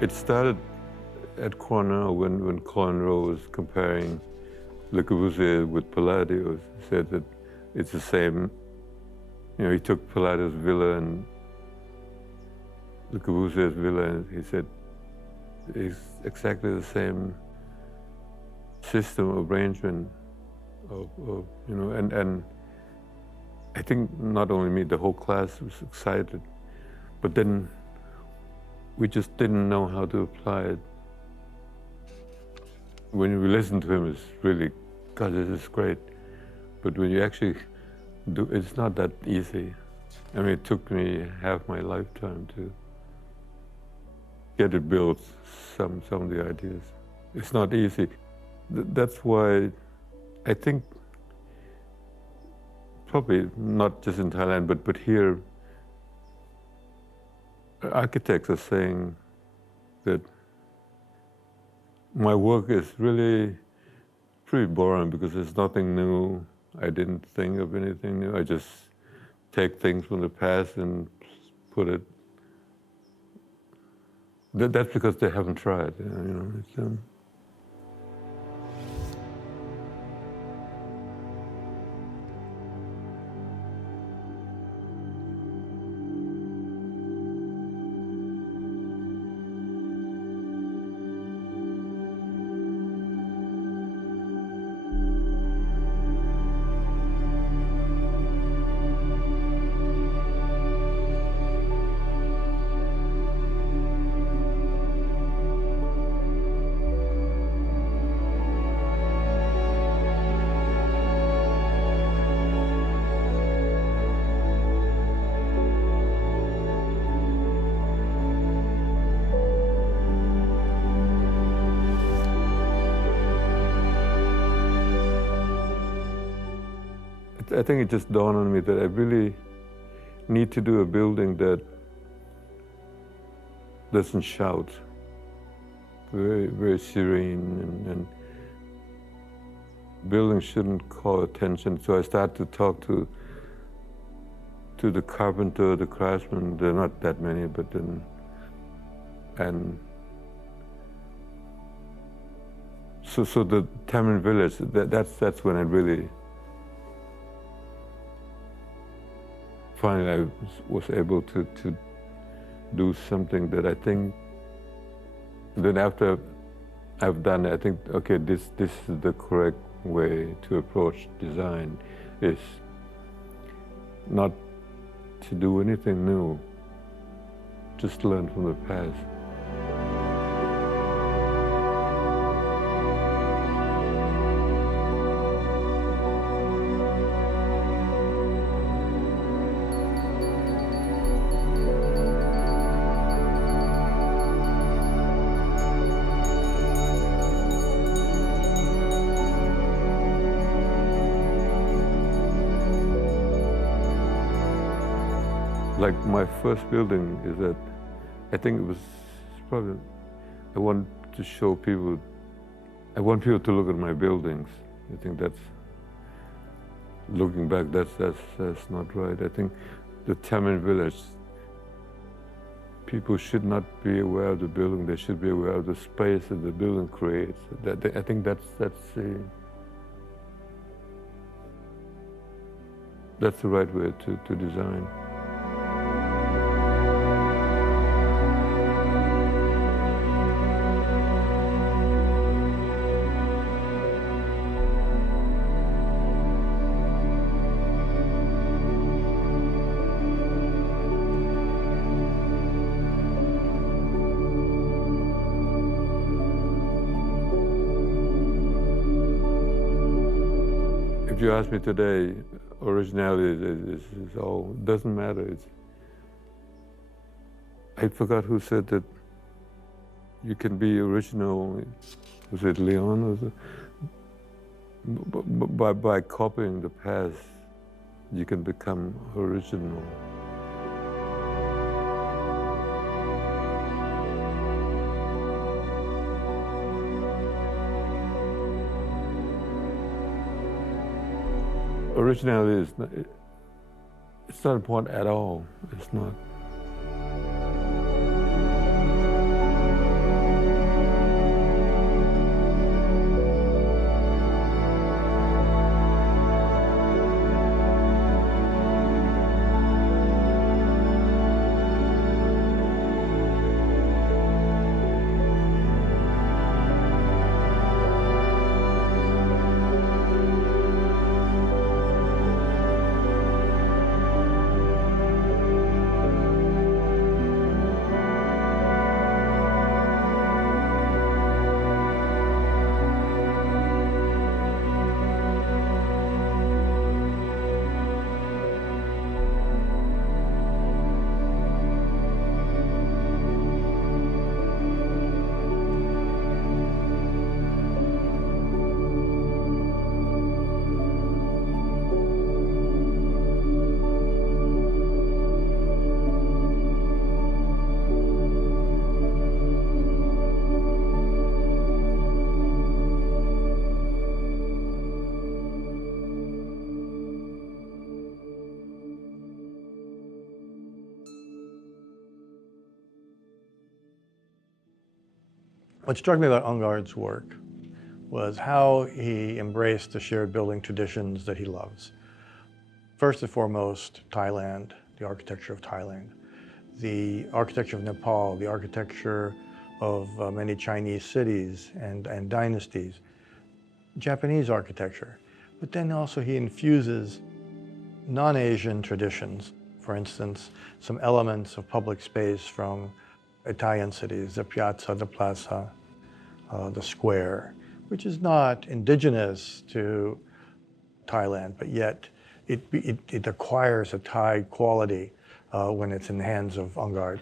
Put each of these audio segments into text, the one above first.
It started at Cornell when Cornell was comparing Le Corbusier with Palladio. He said that it's the same, he took Palladio's villa and Le Corbusier's villa, and he said it's exactly the same system of arrangement and I think not only me, the whole class was excited, but then we just didn't know how to apply it. When we listen to him, it's really, God, this is great. But when you actually do, it's not that easy. I mean, it took me half my lifetime to get it built, some of the ideas. It's not easy. That's why I think, probably not just in Thailand, but here, architects are saying that my work is really pretty boring because there's nothing new. I didn't think of anything new. I just take things from the past and put it. That's because they haven't tried. It's, I think it just dawned on me that I really need to do a building that doesn't shout, very, very serene, and buildings shouldn't call attention. So I started to talk to the carpenter, the craftsman. There are not that many, but then, and so the Tamil village. That's when I really. Finally, I was able to do something that I think, then after I've done it, I think, okay, this is the correct way to approach design, is not to do anything new, just learn from the past. Like my first building is that, I think it was probably, I want to show people, I want people to look at my buildings. I think that's, looking back, that's not right. I think the Tamil village, people should not be aware of the building, they should be aware of the space that the building creates. I think that's the right way to design. If you ask me today, originality is all, doesn't matter. I forgot who said that you can be original. Was it Leon? By copying the past, you can become original. Originality is not, it's not important at all. It's not. What struck me about Ong-ard's work was how he embraced the shared building traditions that he loves. First and foremost, Thailand, the architecture of Thailand, the architecture of Nepal, the architecture of many Chinese cities and dynasties, Japanese architecture. But then also he infuses non-Asian traditions. For instance, some elements of public space from Italian cities, the piazza, the plaza, the square, which is not indigenous to Thailand, but yet it acquires a Thai quality when it's in the hands of Ong-ard.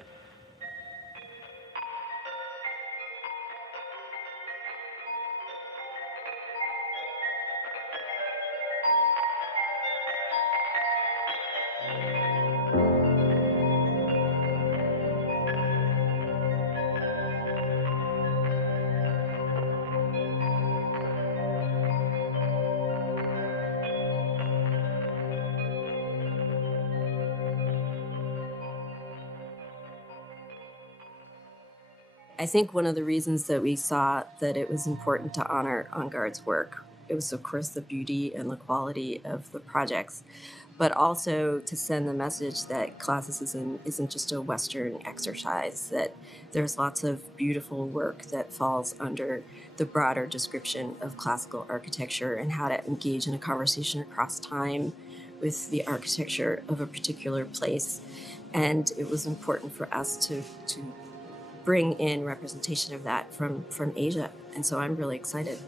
I think one of the reasons that we saw that it was important to honor Ong-ard's work, it was of course the beauty and the quality of the projects, but also to send the message that classicism isn't just a Western exercise, that there's lots of beautiful work that falls under the broader description of classical architecture and how to engage in a conversation across time with the architecture of a particular place. And it was important for us to bring in representation of that from Asia. And so I'm really excited.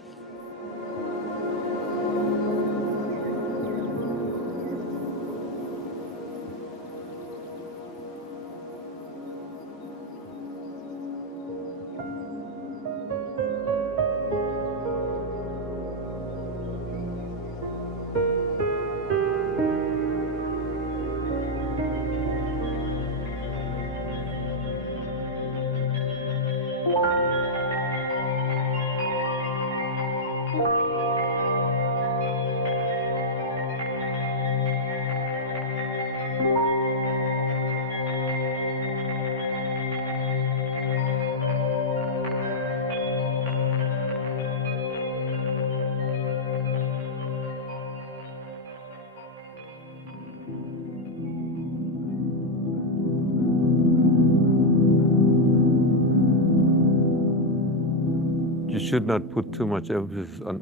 You should not put too much emphasis on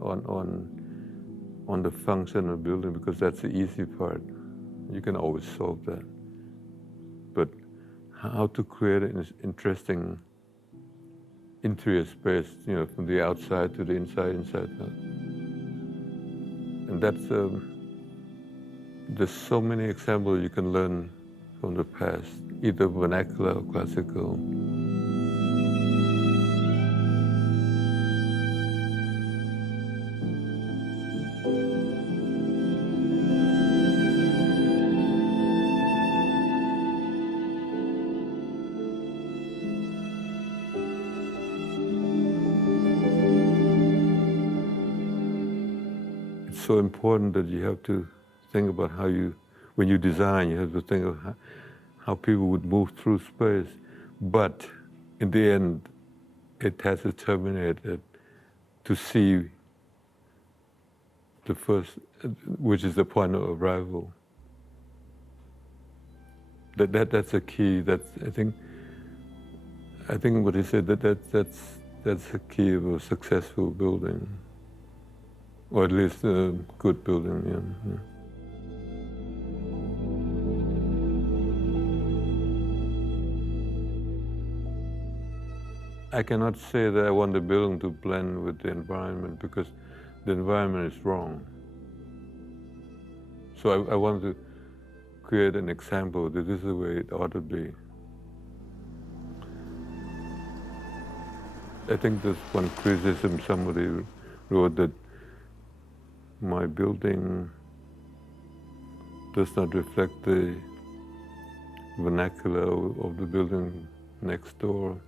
the function of building, because that's the easy part. You can always solve that. But how to create an interesting interior space, from the outside to the inside out. And that's, there's so many examples you can learn from the past, either vernacular or classical. so important that you have to think about how when you design, you have to think of how people would move through space. But in the end, it has to terminate to see the first, which is the point of arrival. That's a key. I think what he said, that's the key of a successful building, or at least a good building. Yeah. I cannot say that I want the building to blend with the environment, because the environment is wrong. So I want to create an example that this is the way it ought to be. I think there's one criticism somebody wrote, that my building does not reflect the vernacular of the building next door.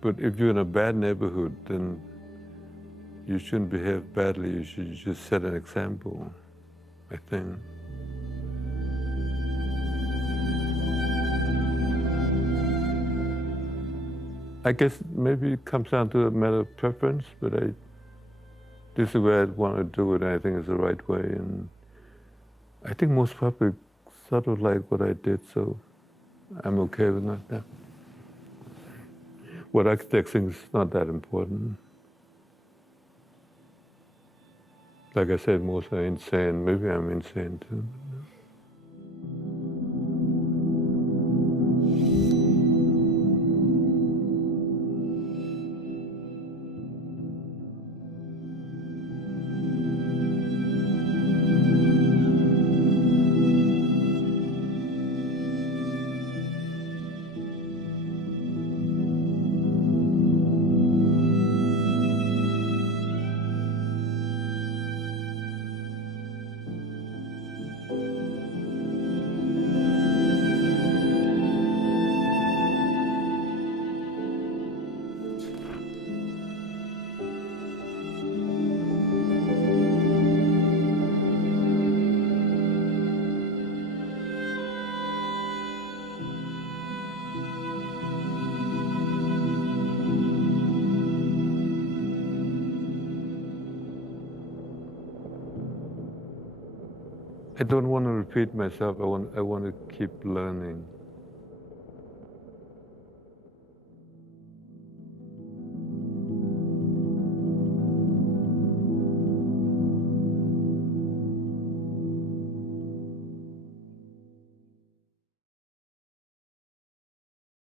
But if you're in a bad neighborhood, then you shouldn't behave badly. You should just set an example, I think. I guess maybe it comes down to a matter of preference, but this is the way I want to do it, and I think it's the right way. And I think most public sort of like what I did, so I'm okay with that. What architects think is not that important. Like I said, most are insane. Maybe I'm insane too. I don't want to repeat myself. I want to keep learning.